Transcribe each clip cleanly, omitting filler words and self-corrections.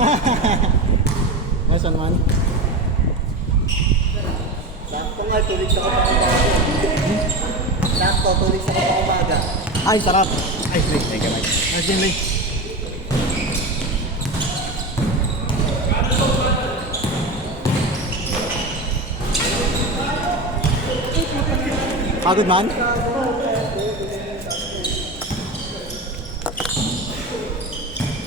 Nice one, man. Sakto nga, tulig sa kapag-umaga. Sakto, tulig sa kapag-umaga. Ay, sarap. Ay, Ray, thank you, Mike. Nice game, Ray. Pagod, man.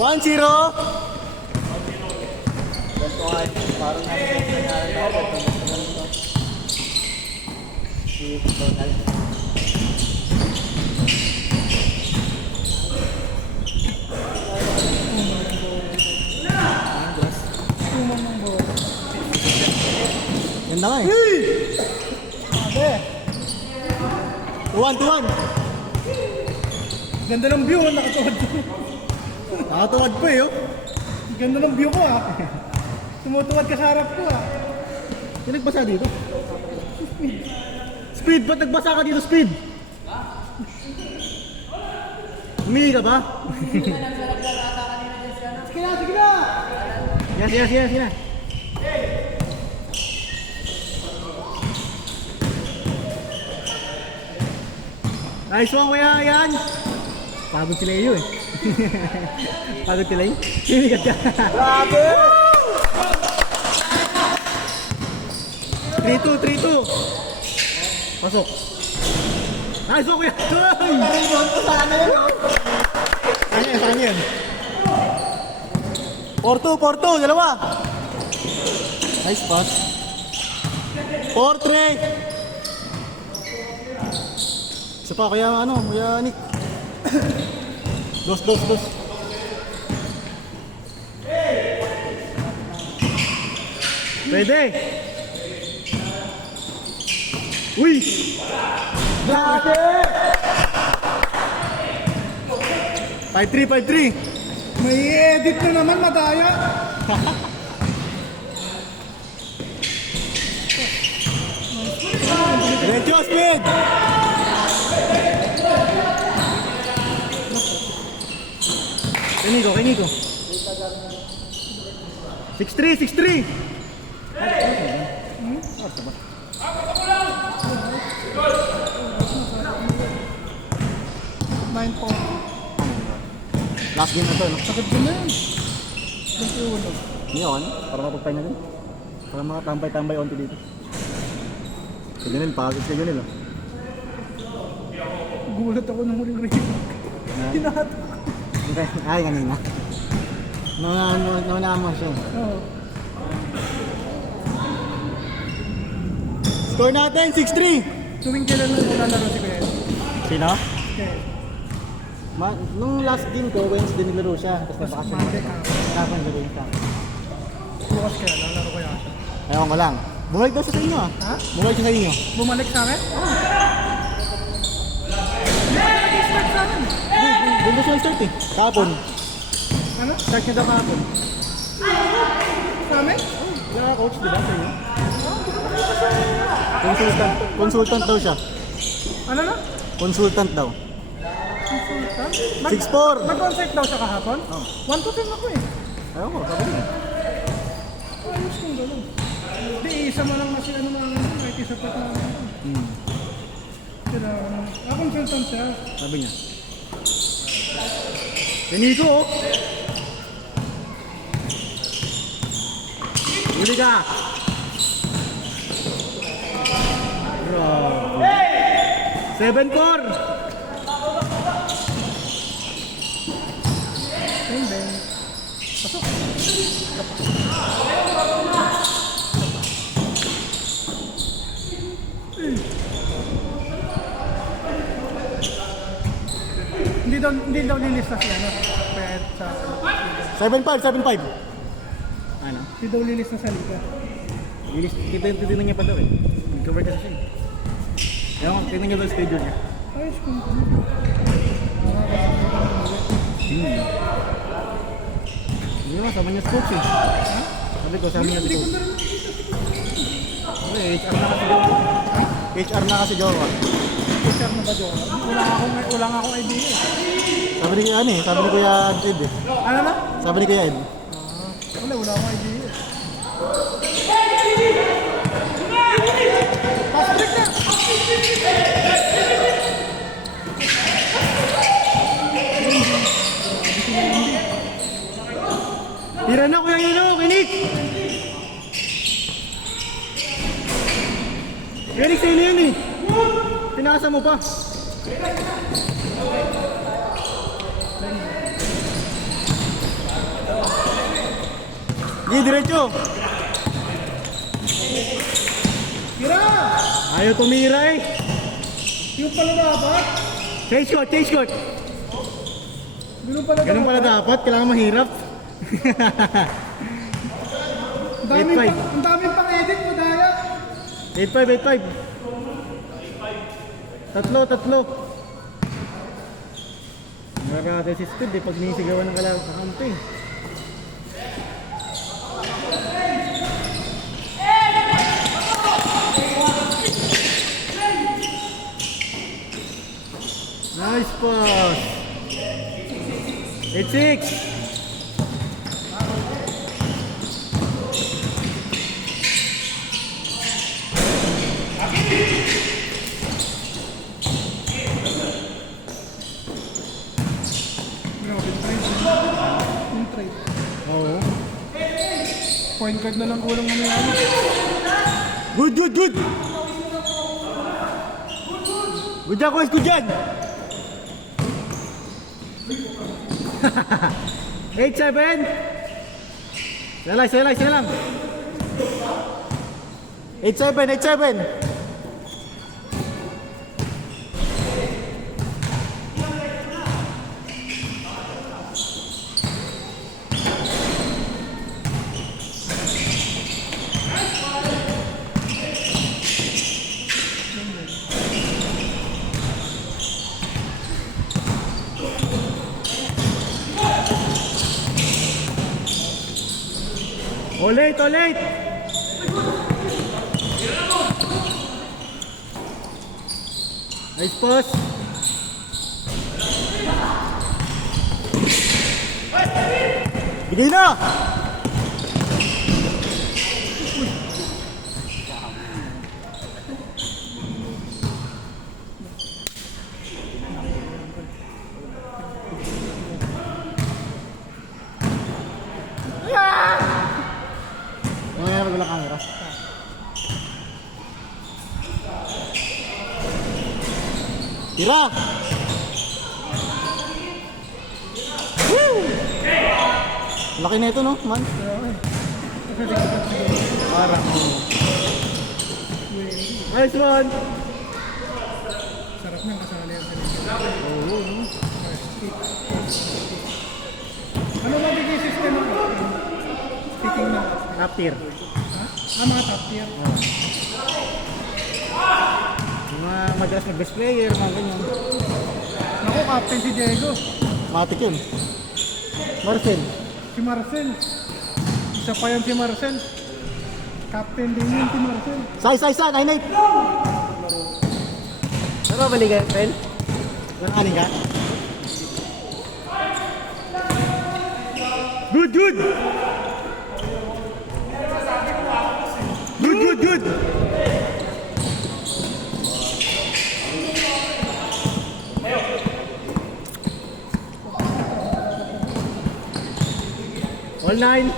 1-0. Ganito nga, parang ano yung nangyari na ako. Si Donald. Ganda nga eh. 2-1. Ganda ng view, nakatuwad ko. Nakatuwad pa eh, oh. Ganda ng view ko ah. Tumutuwad ka sa harap ko ah. Yung nagbasa dito? Speed, ba't nagbasa ka dito, Speed? Humingi ka ba? Sige na! Sige na. Nice one, kuya, yan. Pagod sila iyo eh. Pagod sila iyo. Sinigat ka. Grabe! 3-2. Pasok. Nice one, kuya. Sana yun, oh. Saan yan? 4-2, dalawa. Nice pass. 4-3. Isa pa, kuya Nick. Dos. Pwede. Uy! Grabe! 5-3. May edit na naman, madaya. Diretso, Speed! Kay Nico. 6-3. Nine po. Last game na to, no? Sakit ko na yan. 21. Ngayon, para mapagpahinga din. Para mga tambay-tambay onti dito. Si Junel, pagod si Junel, oh. Gulat ako ng huling rin. Hinahat ko. Okay. Ay, kanina. Nauna mo siya. Oo. Score natin, 6-3! Tuwing kailan lang lalaro si Kuya. Sino? Okay. Nung last game ko, Wednesday nilaro siya. Tapos Tapos napakasya Monday siya. ka. Kapag nilaro siya. Bukas kaya, lalaro ko yata. Ewan ko lang. Bumalik daw siya sa inyo, ah. Ha? Bumalik siya sa inyo. Bumalik sa akin? Hindi ka nag-start sa akin. Doon daw siya nag-start eh. Kahapon. Ano? Start niya daw kahapon. Sa amin? Kaya coach, di ba sa inyo? Consultant daw siya. Ano na? Consultant daw. Consultant? 6'4". Nag-onsite daw siya kahapon? Oo. 1 to 10 ako eh. Ewan ko, sabi niya. Ayos kong gano'n. Di, isa mo lang kasi ano mga kahit isa pa na sila, consultant siya. Sabi niya. Nico, oh. Huli ka. Grabe. 7-4. And then, pasok. Hindi daw lilista siya, no? Pet sa... 7-5. Ano? Hindi daw lilista sa liga. Titignan niya pa daw eh. Cover kasi siya eh. Ewan ko, tignan niya daw yung schedule niya. Ayos kong gano'n. Hindi naman, sama niya sa coach eh. Sabi ko, sama niya si Hindi ko coach. na rin Okay, HR na kasi Jowa. HR na ba doon? Wala nga akong idea eh. Sabi ni Kuya Ed eh. Ano na? Sabi ni Kuya Ed. Wala akong idea. Pass break na! Tira na kuya yun o, Kinik! Kinik sa'yo na yun eh. Pinasa mo pa. Hindi, diretso. Tira! Ayaw tumira eh. Yung pala dapat. Chase court, chase court. Ganun pala Ganun pala dapat, kailangan mahirap. Ang daming pang-edit mo, Daya. 8-5. Tatlo. Marami si speed eh, pag nisigawan ng kakampi. Nice pass. 8-6. Grabe, trade. Yung trade. Oo. Point guard na lang kulang nangyari. Good. Good dyan, coach, good dyan. 8-7. Sila lang. 8-7. Ulit. Nice pass. Bigay na! Mamaya wala camera. Tira! Woo! Laki na ito no, man? Parang nice one! Sarap nang kasali ang sarili. Oo. Ano ba bigay system mo? Speaking na. Top tier. Ha? Mga top tier. Mga madalas na best player, mga ganyan. Naku, captain si Diego. Matik yun. Marcel. Si Marcel. Isa pa yan si Marcel. Captain din yun si Marcel. Sai, 9-8. Ano ba balikan, Fel? Nakaling ka? Good! Good! All 9.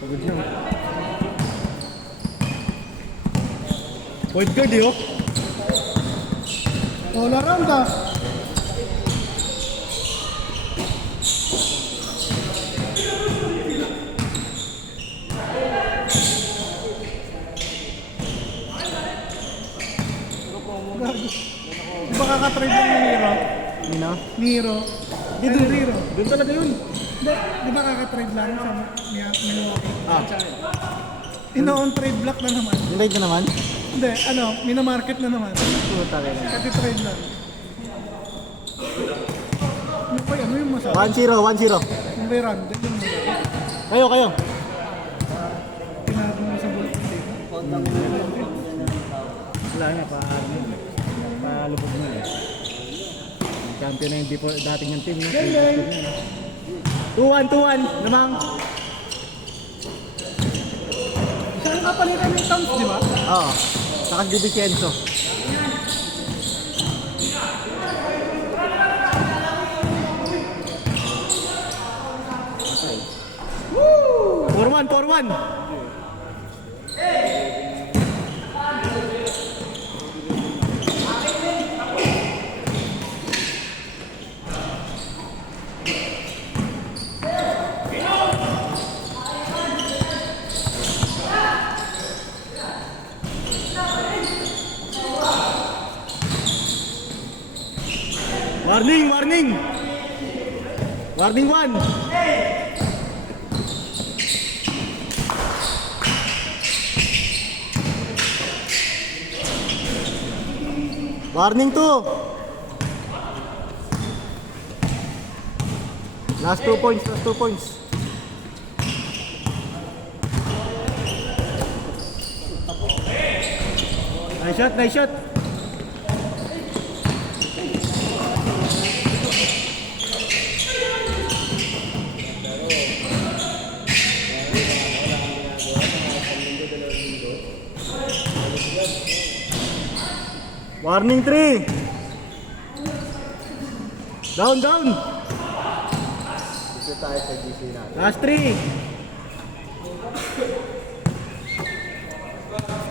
Pagod na. Point guard yun. All around ah. Di ba kakatrade lang ni Nero? Nino? Nero? Di Ano doon. Nero? Doon talaga yun. Di ba kakatrade lang sa Milwaukee? Ah, Ino-on trade block na naman. invite na naman. Hindi, minamarket na naman. Puta ka na. Kati-trade lang. Ano pa yan? Ano yung masabi? 1-0. Yung may random yung masabi. Kayo. Tinago mo sa bulletin dito. Wala nga, palubog na eh. Champion na yung dating yung team. No? Galing! 2-1, namang. Siya yung kapalitan ng Towns, di ba? Oo. Saka si Di Vincenzo. Woo! 4-1. Warning! Warning 1! Warning 2! Last 2 points. Nice shot! Warning 3. Down. Dito tayo sa GC natin. Last 3.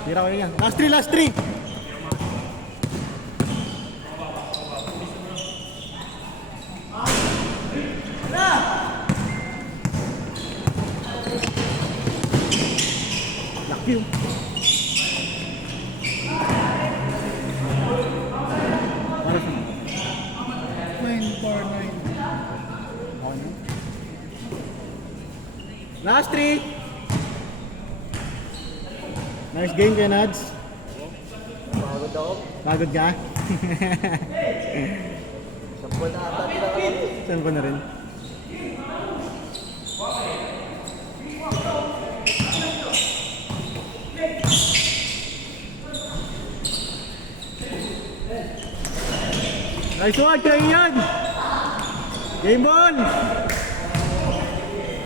Tira ko yan. Last 3. Laki yun. 9-4-9. Last 3. Nice game kay Nads. Pagod ako. Pagod ka? Sampo na ata tinakot. Saan pa na rin? Nice one, kaya yan! Game ball!